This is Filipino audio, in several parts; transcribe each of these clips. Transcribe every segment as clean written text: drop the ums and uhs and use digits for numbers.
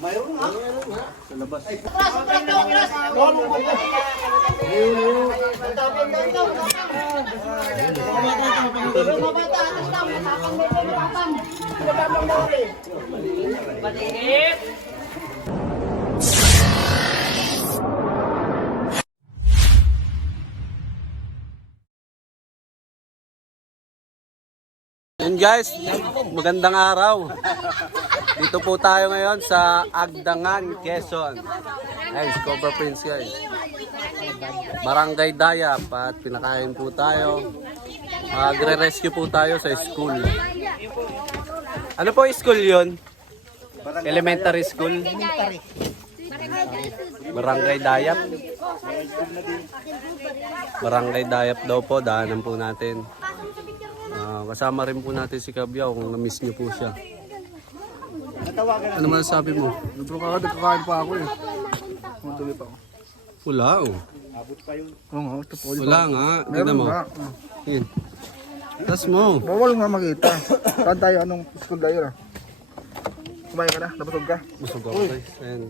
Mayroon nga. Sa labas. Yun guys, magandang araw. Dito po tayo ngayon sa Agdangan, Quezon. Guys, Cobra Prince guys. Barangay Dayap at pinakain po tayo. Magre-rescue po tayo sa school. Ano po school yun? Elementary school? Barangay Dayap. Barangay Dayap daw po, daanan po natin. Kasama rin po natin si Kabyaw kung na-miss niyo po siya. Ano masasabi mo? Nagkakain pa ako eh. Tuloy pa ako. Wala oh. Wala nga. Tignan mo. Yun. Tas mo. Bawal nga makita. Saan tayo anong school tayo na? Kumain ka na? Nabutog ka? Busog ako guys. Ayan.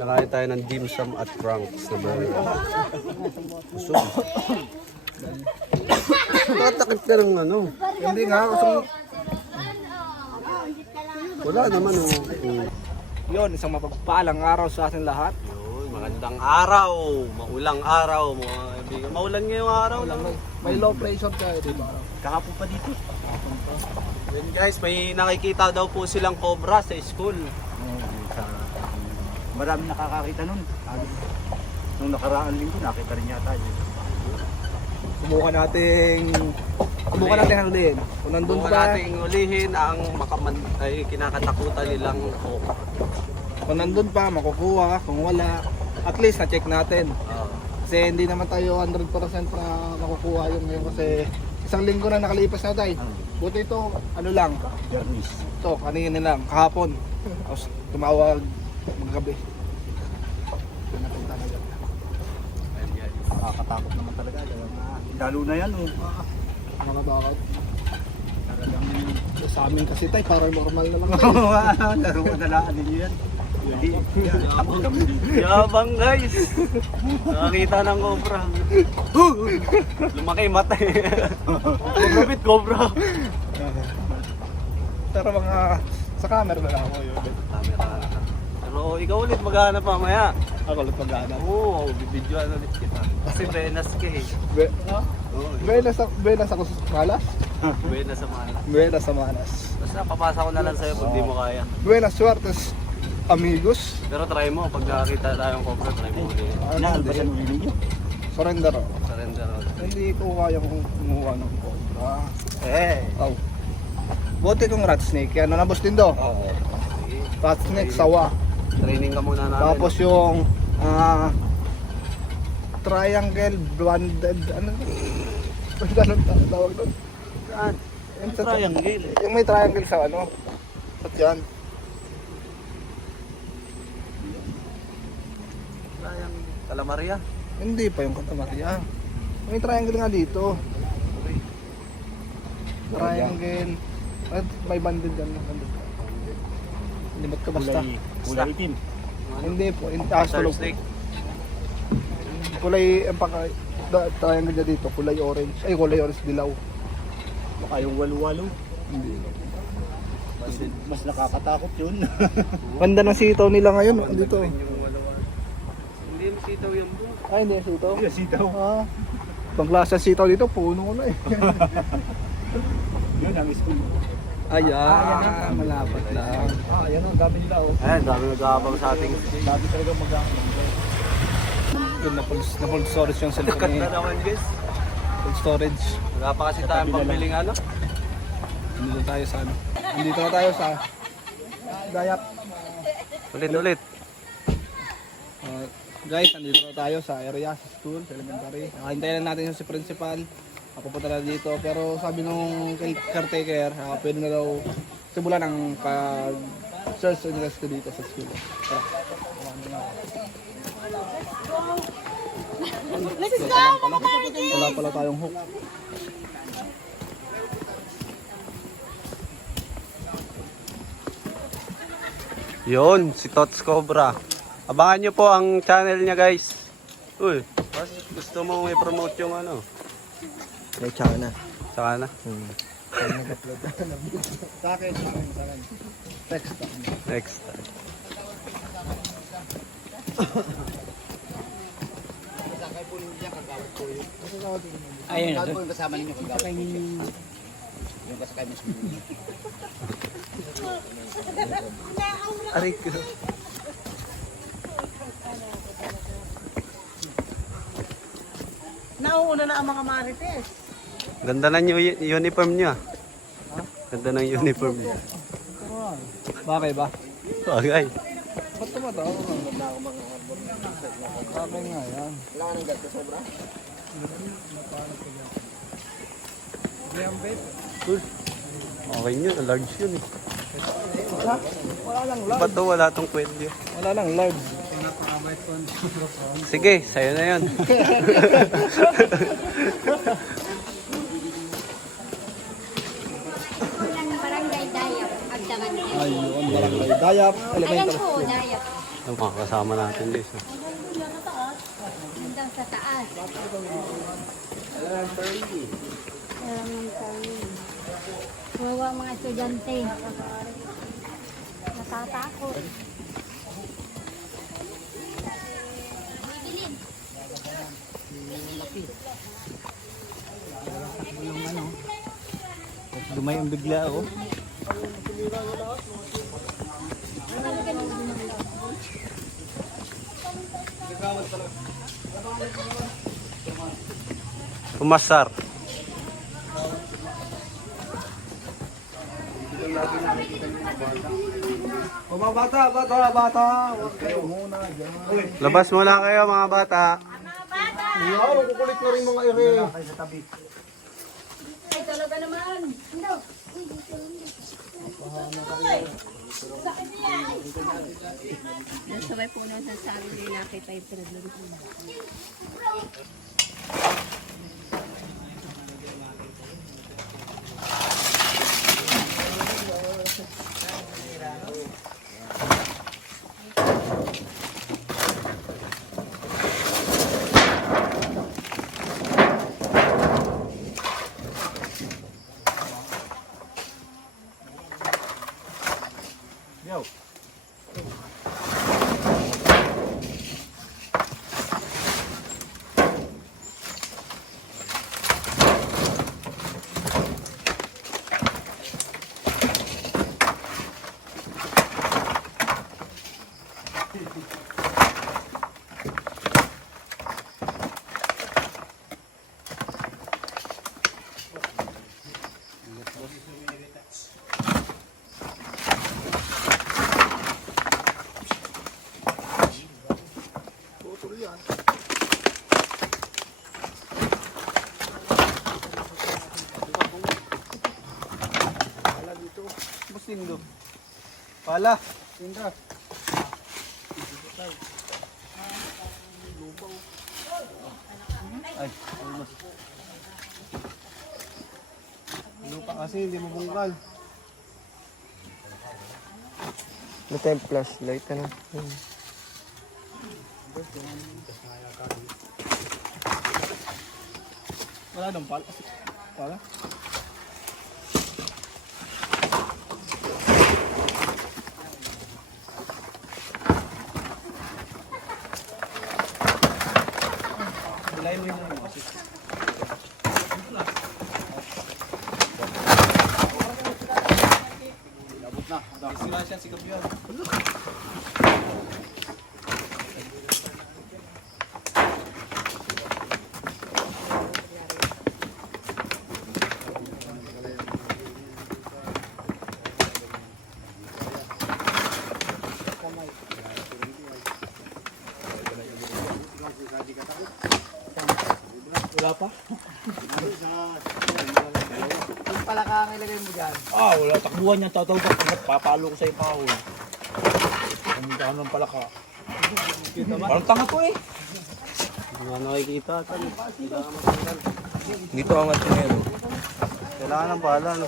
Nakain tayo ng dim sum at Frank's na burger. Busog. Nakatakit ka ng ano. Hindi nga. Kasi Wala naman oh. yun, isang mapagpalang araw sa ating lahat. Yun, magandang araw. Maulang araw. Mga kaibigan. Maulan ngayong araw lang. May low pressure tayo, di ba? Kakapo pa dito. Yun guys, may nakikita daw po silang cobra sa school. Marami nakakakita nun. Nung nakaraan linggo, nakita rin yata yun. Subukan nating hanunin. Kung nandun Kung pa, nating ulihin ang kinakatakutan nilang cobra. kung nandun pa, makukuha. Kung wala, at least na-check natin. Kasi hindi naman tayo 100% na makukuha yun ngayon kasi isang linggo na nakalipas na tayo. Buti ito, ano lang, Journeys. ito, kanina lang, kahapon. Tapos tumawag maggabi. Nakakatakot naman talaga. Lalo na yan oh. Mga bakit? Talagang Sa amin kasi tayo, parang normal na lang. laro na laan ninyo yan. Hindi. Takot kami dito. Yabang guys. Nakakita ng cobra. Lumaki mata eh. Kumapit cobra. Pero mga sa camera na lang ako yun. Camera. Pero ikaw ulit maghanap mamaya. Ako ulit mag-aanap. Oo, bibidyoan ulit kita. Kasi Benas ka eh. Buenas ako sa Malas. Benas sa mga. Buenas sa Malas. Basta papasa ko na lang sa'yo pag di mo kaya. Buenas suertes amigos. Pero try mo, pag nakakita tayong cobra, try mo ulit. Inaalbasan mo ninyo. Surrender ako. Surrender ako. Hindi ko kayang kumuha ng cobra. Eh. Oh. Buti kong rat snake. Ano na din do? Oo. Rat snake, sawa. Training ka muna namin. Tapos yung triangle blended ano? Ganun tawag doon. Saan? Yung sa- Triangle eh. Yung may triangle sa ano? At yan. Triangle. Calamaria. Hindi pa yung Katamaria. May triangle nga dito. Triangle. At may banded dyan. Hindi ba't ka basta? Kulay itim. Hindi po. Star snake. Kulay, ang triangle niya dito. Kulay orange. Ay, kulay orange dilaw. Baka yung walo-walo. Hindi. Mas nakakatakot yun. Ganda ng sitaw nila ngayon. Dito. Hindi mo sitaw yung bro. Ay, hindi yung sitaw. Yung sitaw. Pang klase sitaw dito, puno ko na eh. Yun ang school. Ayan, malapit lang. Ayan ang dami nila oh. Ayan, dami nag-aabang sa ating. Dami talaga mag-aamang. Yun, na full storage yung cellphone Ganda niya. naman guys. Full storage. Wala pa kasi tayong pambiling ano. Nandito tayo sa ano. Nandito na tayo sa Dayap. Ulit. Guys, nandito na tayo sa area, sa school, sa elementary. Hintayin lang natin yung si principal. Ako punta na dito. Pero sabi nung caretaker, pwede na daw simulan ang pag-search and rescue dito sa school. Tara. Wala pala tayong hook. Yun, si Tots Cobra. Abangan nyo po ang channel niya guys. Uy, gusto mo may promote yung ano? May tsaka na. Saka na. Sa akin. Text ka. Next time. Ayun. Ano po yung kasama ninyo kagawad? Yung kasakay mo sa Aray ko. Nauuna na ang mga marites. Ganda na yung uniform niya. Ganda ng uniform niya. Bakay ba? Bagay. Ba't tumatawa? Bakay nga yan. Wala ka ng gato sobra? Okay yun, large yun eh. Wala lang large. Ba't to wala tong kwelyo? Wala lang large. Sige, sa'yo na yun. Barangay Dayap, Agdangan. Ayun, barangay Dayap, Alam elementary ko, school. Dayap. Ang mga kasama natin guys. Oh. Hanggang sa taas. Elementary. Kawawa ang mga estudyante. Natatakot. Dumay ang bigla oh. Pumasar. Bata. Huwag kayo muna dyan. Labas muna kayo mga bata. Yan, kukulit na rin mga ere. Ay, talaga naman. Ano? Sabay po na sa sabi nila kay Pai Pedro. Sindo. Pala. Sindra. Ay, lupa kasi hindi mo bungkal. May tayong flashlight ano. Wala nang pala. Pala? Bilay mo yung kasi. Labot na. Sira siya si Gabriel. Wala pa? Yung palaka ang ilagay mo dyan. Wala takbuhan niya tataw ka. Papalo ko sa iyo pa. Ang daan ng palaka. Parang tanga ko eh. Mga nakikita ata. Dito angat na yan. Kailangan ng pala. No?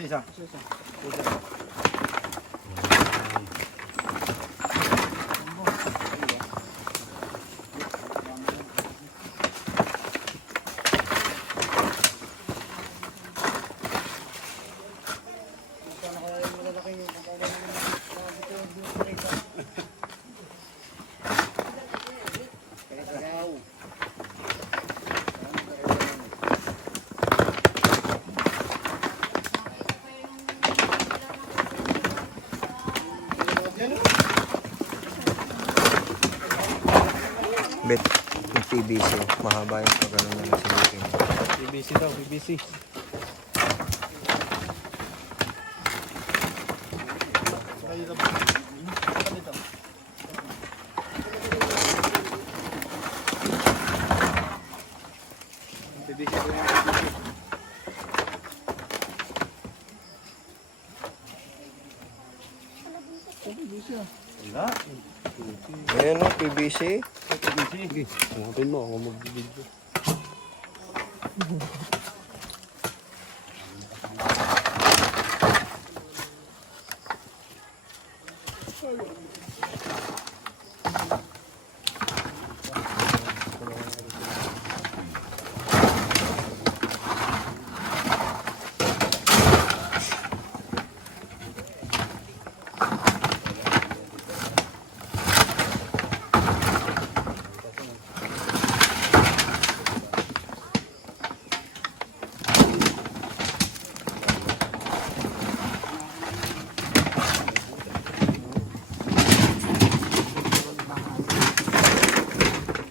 Isa. Bet yung PVC, mahaba yung pag ano na silipin. PVC daw, PVC. Ayan o, PVC. Sige, sumapin mo ako mag-video.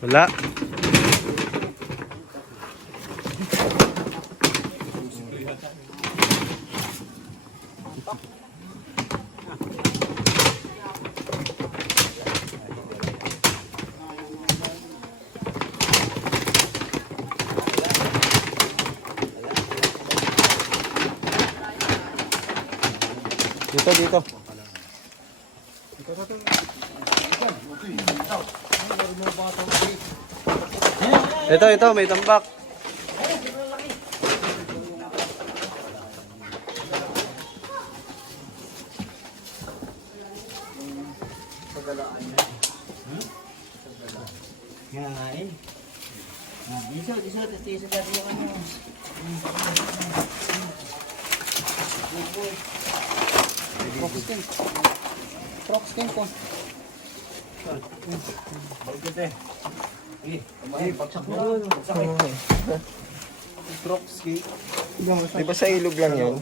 Wala. Dito. Ito, may tambak. Di ba sa ilog lang yan?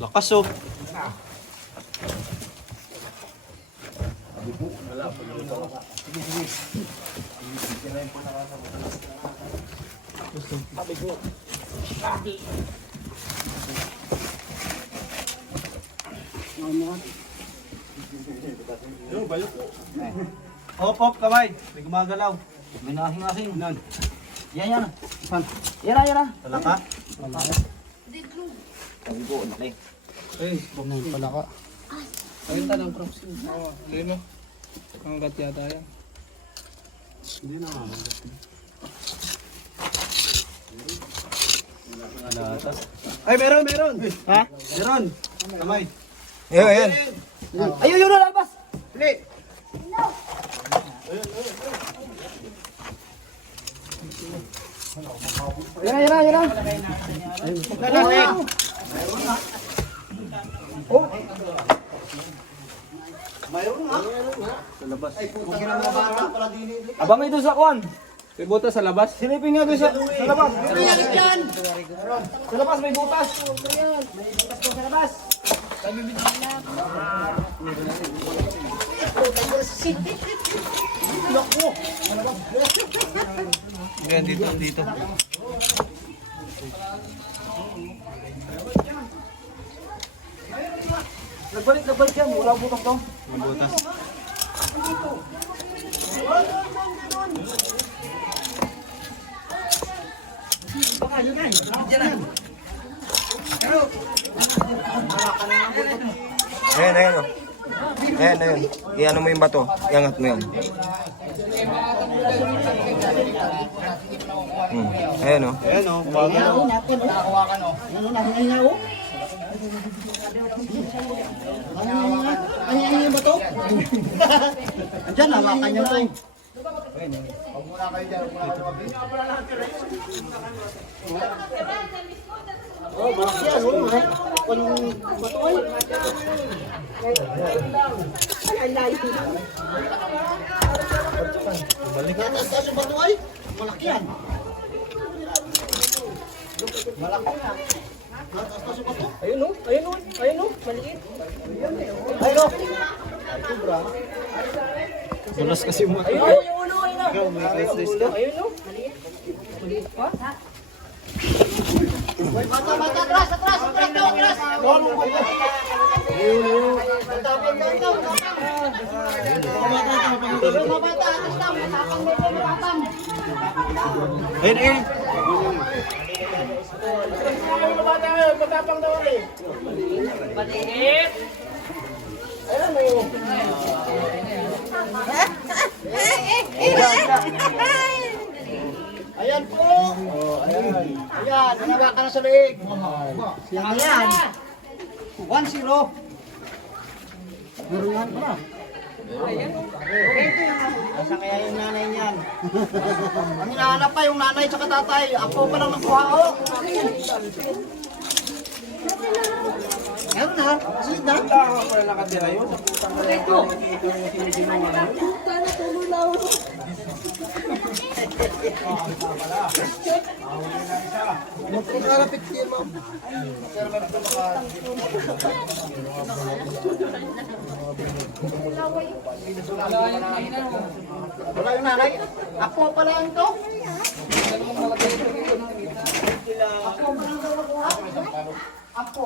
Lakas oh. Hop, kamay. May gumagalaw. May nahing-ahing. Yan. Yara. Talaka. Palaka. Ayun ta ng crops yun. Oo, lino. Ang gat yata yan. Ay, meron. Ha? Meron. Kamay. Ayan. Ayun, yun na labas. Pili. Yara. Abang ito sa kwan. May butas sa labas. Silipin nga doon sa labas. Sa labas may butas. Ayan, dito. Nagbalik yan. Wala butas daw. Mabutas. Ayan oh. Ayan. Iano mo yung bato. Iangat mo yan. Ayan oh. Ayan oh, gumagalaw. Ano yung bato? Diyan, hawakan niyo na. Oh, malaki yan, oh. Kung bato ay. Taas yung bato ay. Malaki yan. Malaki yan. Taas yung bato. Ayun oh, maliit. Ayun, oh. Dulas kasi mo. Ayun oh, yung ulo, ayun oh. Ayun oh, maliit. Maliit pa. Mata, atras. Ayan. Ayan po. Ayan, nanawakan na sa leeg. Ayan. 1-0. Meron pa na. Asa kaya yung nanay niyan? Ang hinahanap pa yung nanay at tatay. Ako pa lang nakuha ko. Meron na. Sige na. Magkakarapit din, ma'am. Wala yung nanay. Ako pala yan to. Ako pa lang daw nakuha. Ako.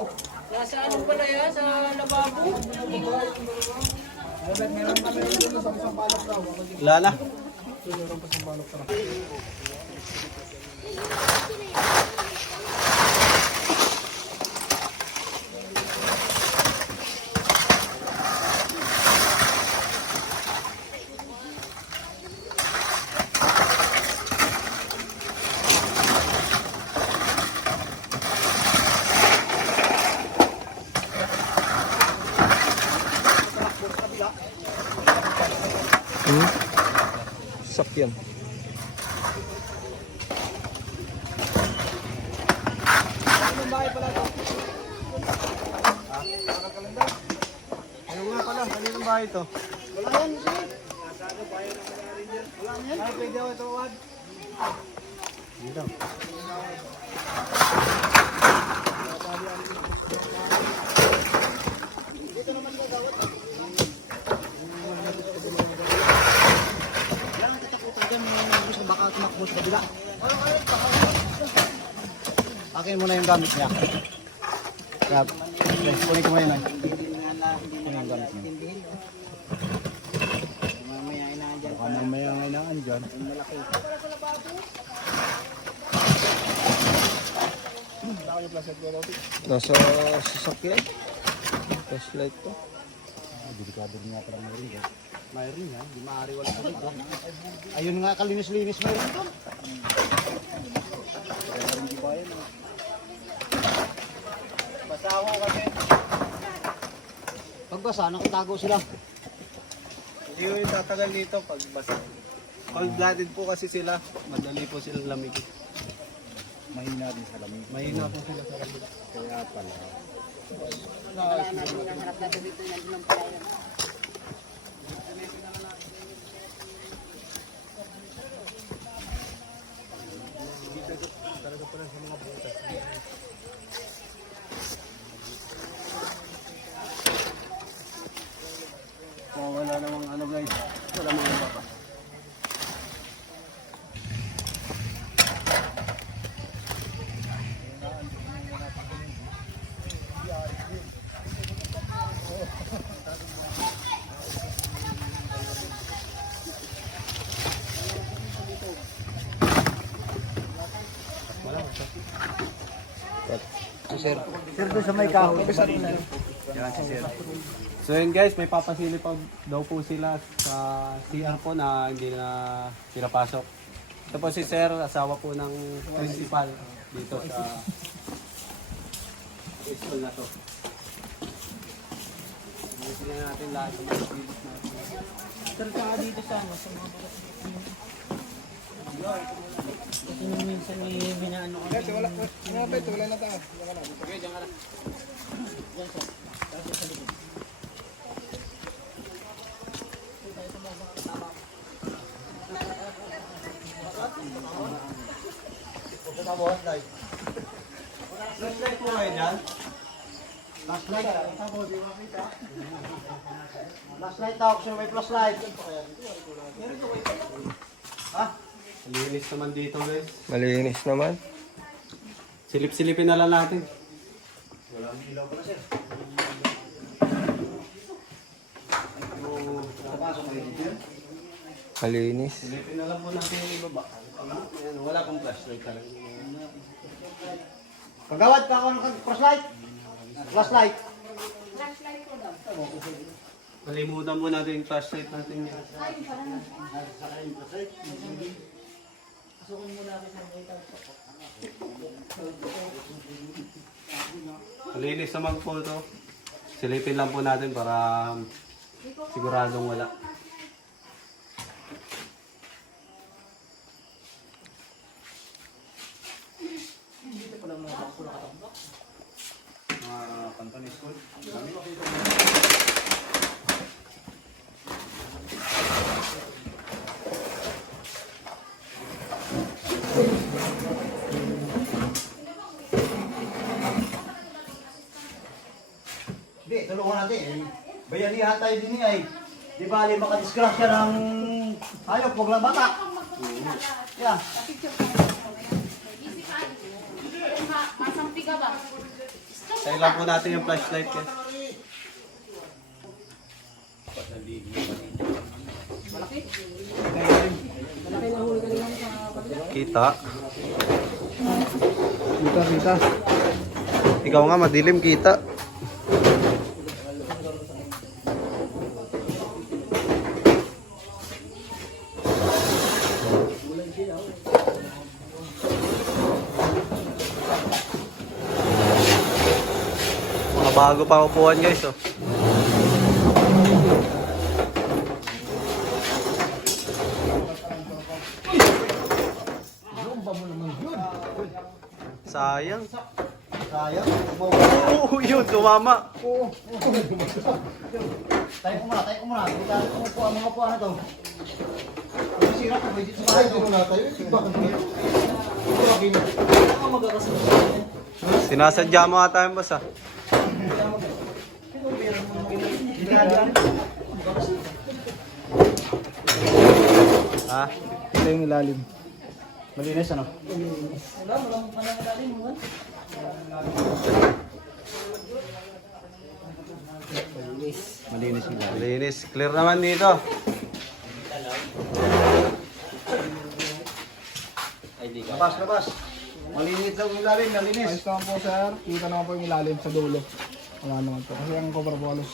Nasa ano pala yan? Sa lababo? Lala. Sakyan. Ano nga pala? Kanino ba ito? Wala yan. Pwede ako ito, Wad. Yan, tatakutan dyan. Gusto baka tumakbo sa kabila. Akin muna yung gamit niya. Kaya, kunin ko ngayon. Kunin yung gamit niya. Baka mamaya nga inaan dyan. Nasa sasakyan. Flashlight to. Delikado rin nga parang mayroon dyan. Mayroon nga, di maaari wala ka dito. Ayun nga, kalinis-linis mayroon dito. Basa ako kasi. Pagbasa, nakatago sila. Hindi ko yung tatagal dito pag basa. Pag blooded po kasi sila, madali po silang lamig. Mahina din sa lamig. Mahina po sila sa lamig. Kaya pala. Wala namang ano guys, wala mga baba. Sir doon sa may kahoy. So yun guys, may papasilip pa daw po sila sa CR po na hindi na pinapasok. Ito po si Sir, asawa po ng principal dito sa school na to. Tingnan natin lahat ng mga silip natin. Sir, tsaka dito sa mga ito nung minsan may binaano ko. Guys, wala na tayo. Okay, diyan ka na. Flashlight po ngayon yan? Flashlight. Flashlight daw, sir, may flashlight. Ha? Linis naman dito guys. Malinis naman. Silip-silipin na lang natin. Malinis. Silipin na lang po natin yung ibaba. Ayan, wala pong flashlight talaga. Kagawad ka ako ng flashlight. Flashlight. Kalimutan po natin yung flashlight natin. Malinis naman po ito. Silipin lang po natin para siguradong wala. Hindi, tulungan natin. Bayanihan tayo din ay. Di bali makadisgrasya ng hayop, huwag lang bata. Yeah. Tayo lang po natin yung flashlight guys. Kita. Kita. Ikaw nga madilim kita. Mga bago pa upuan guys oh. Sayang. Sayang. Oo, yun, tumama. Tayo ko muna. Hindi tayo kumukuha mga upuan na to. Kasi masira ka. May dito sa bahay. Ito na tayo. Bakit dito? Sinasadya mo ata yung boss ah. Ha? Ito yung ilalim. Malinis ano? Malinis nila. Linis. Clear naman dito. Labas, labas. Malinis daw yung ilalim, malinis. Ayos naman po sir. Kita naman po yung ilalim sa dulo. Wala naman po. Kasi ang cover po halos.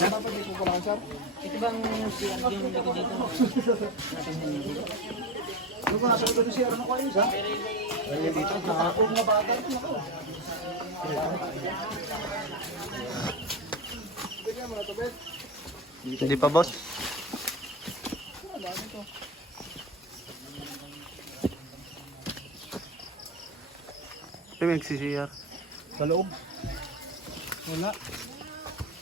Dapat dito po lang sir. Ito bang CR yung likod dito? Ano ba? Sa ito siya, ano ko ayos ha? Ay, dito. Nakakong nga bata. Hindi pa boss. Ito may nagsisiyar. Sa loob. Wala.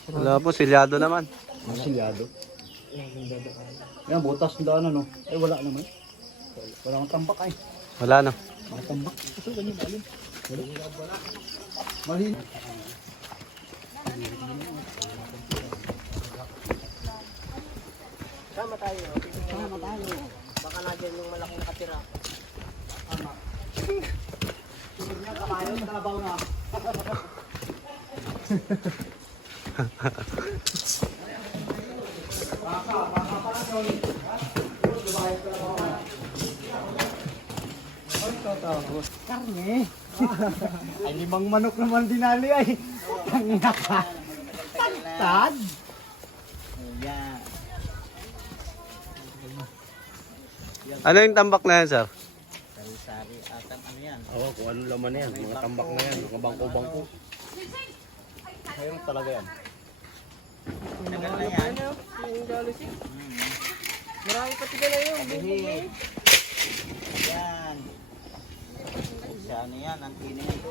Wala po, silyado naman. Masilyado. Yan, butas ng daan ano. Ay, wala naman. Wala akong tambak ay. Wala na. Mga tambak. Kasi ganyan, alin. Malinis. Sama tayo. Baka na dyan yung malaking nakatira. Kamayo, nakabaw na. Karne. Ay, 5 manok naman dinali ay. Tangina ka. Tagtad. Ayan. Ano yung tambak na yan, sir? Sari-sari atang ano yan. Oo, kung ano laman na yan. Mga tambak na yan. Mga bangko-bangko. Mayroon talaga yan. Tagal na yan. Yung galaxy. Marami pa tiga na yun. Yan. Sa ano yan, ang tining ito.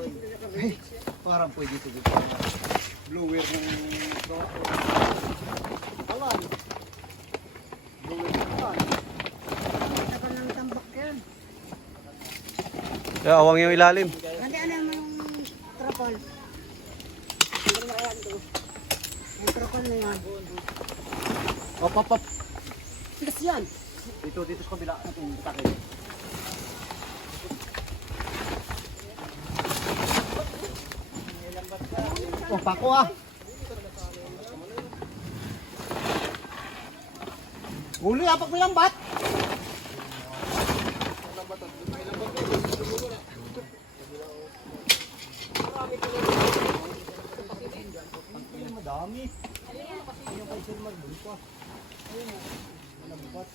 Parang pwede ito dito. Blower ng awan. Blower ng awan. Tagal ng tambak yan. Kaya awang yung ilalim. Hindi, ano yung trapal? Yung trapal na yan. Op, op, op. Tigas yan. Dito sa kabila. Itong takip. Oh, pako ah. Uli, apak mo yung bat. Madami. Yung kay Sir Marlon pa. Lambat.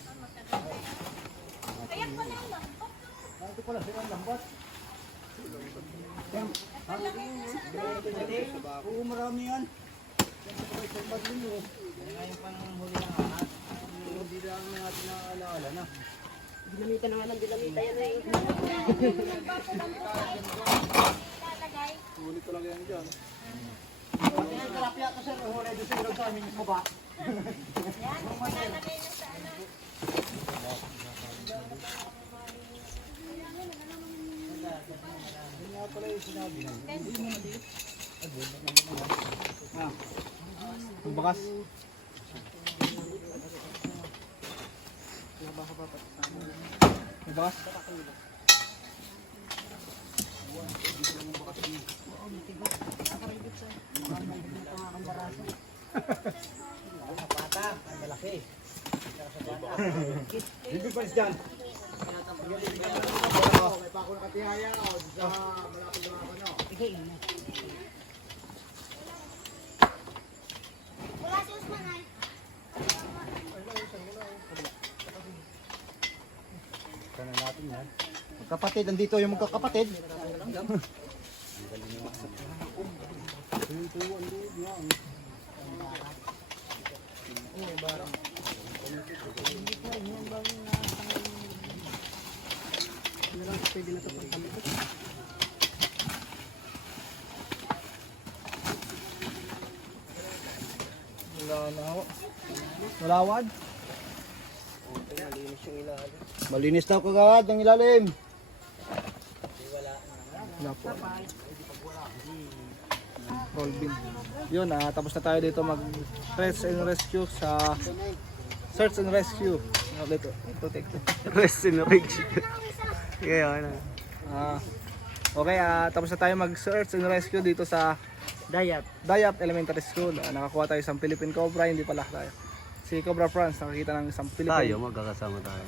Kaya pala yung lambat. Ito pala, sir ang lambat. Oo, marami yan. Ngayon pang huli ng ahas. Hindi lang natin nakaalala na. Dinamita naman ang dinamita yan eh. Huli talaga yan dyan. Ang tilapia to sir, ready sir sa aming baba. Ang bakas. Ang bakas. Bata, ang malaki. Hindi pa rin dyan. May pako nakatihaya o sa malapit na ano. Wala si Usman ay. Sana natin yan. Magkapatid, andito yung magkakapatid. Malawad. Malinis daw kagawad ng ilalim. Wala po. Roll bin. Yun, tapos na tayo dito mag search and rescue sa search and rescue. Ito, take two. Rest in peace. Kaya na. Okay, tapos na tayo mag-search and rescue dito sa Dayap Elementary School. Nakakuha tayo isang Philippine Cobra, hindi pala tayo. Si Cobra France, nakakita ng isang Tayo, Philippine. magkakasama tayo.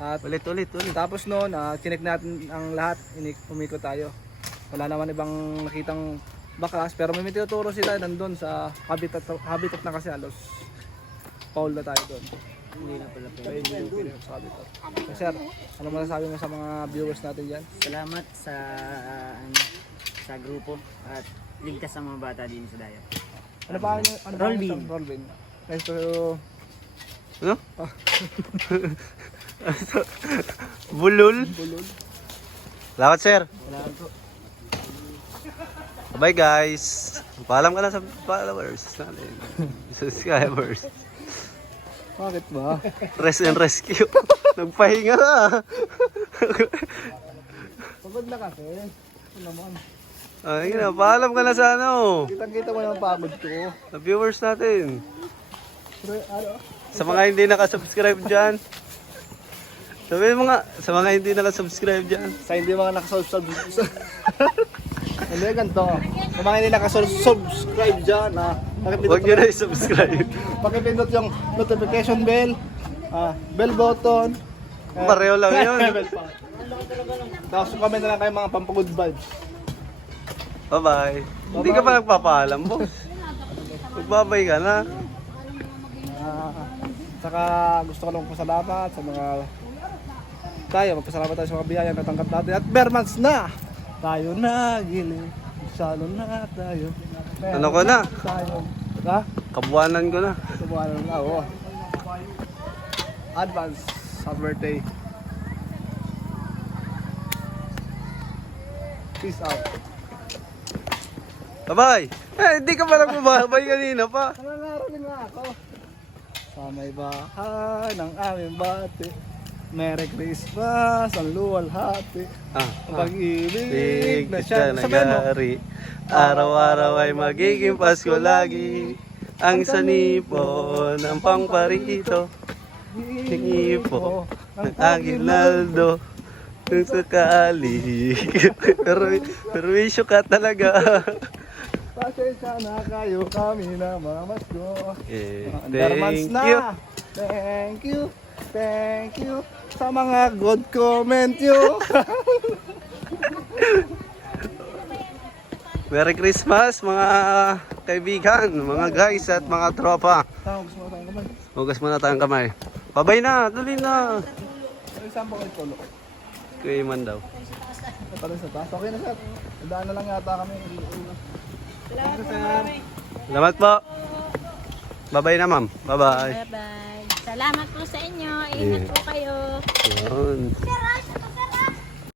At Ulit. tapos noon, chinek natin ang lahat, umikot tayo. Wala naman ibang nakitang bakas, pero may tinuturo sila nandun sa habitat na kasi halos. Paul na tayo doon. Hindi na pala sa habitat. Sir, ano masasabi mo sa mga viewers natin dyan? Salamat sa grupo at ligtas sa mga bata din sa Dayap. Ano pa niyo? Rolvin. Nice to... Ano? Bulol. Salamat, sir. Bye guys. Paalam ka na sa followers natin. Subscribers. Bakit ba? Rest and rescue. Nagpahinga na. Pagod na kasi. Ano naman? Ay, na, paalam ka na sa ano. Kitang-kita mo yung pagod ko. Sa viewers natin. Pero ano? Sa mga hindi nakasubscribe dyan. Sabihin mo nga, sa mga hindi nakasubscribe dyan. Sa hindi mga nakasubscribe. Hindi, ganito. Sa mga hindi nakasubscribe dyan, Huwag nyo na i-subscribe. pakipindot yung notification bell, bell button. Pareho lang yun. Bell pa. Tapos comment na lang kayo mga pampagood vibes. Bye-bye. Hindi ka pa nagpapaalam, boss. Magbabay ka na. Saka gusto ko lang pasalamat sa mga magpasalamat tayo sa mga biyayang natanggap natin. At Bermans na! Tayo na, gili. Salo na tayo. Ano ko na? Tayo. Ha? Kabuanan ko na. Subukan na, oo. Advance sa birthday. Peace out. Bye-bye. Hindi ka pa nagbabay kanina pa. Nangangaroon nga ako. Sa may bahay ng aming bati. Merry Christmas, ang luwalhati. Ang pag-ibig na siya. Sabihin mo. Nagari. Araw-araw ay magiging Pasko lagi. Ang sanipon, ang pangparito. Ipo ng Aguinaldo. Kung sakali. Pero issue ka talaga. Pasensya na kayo, kami na mamasko. Thank you. Thank you sa mga good comment you. Merry Christmas mga kaibigan, mga guys at mga tropa. Hugas muna tayong kamay. Babay na, tuloy na. Saan po kayo tulo? Kuya Iman daw. Patalis na taas. Okay na sir. Daan na lang yata kami. Salamat po. Babay na ma'am. Bye-bye. Bye-bye. Salamat po sa inyo. Ingat po kayo. Yun.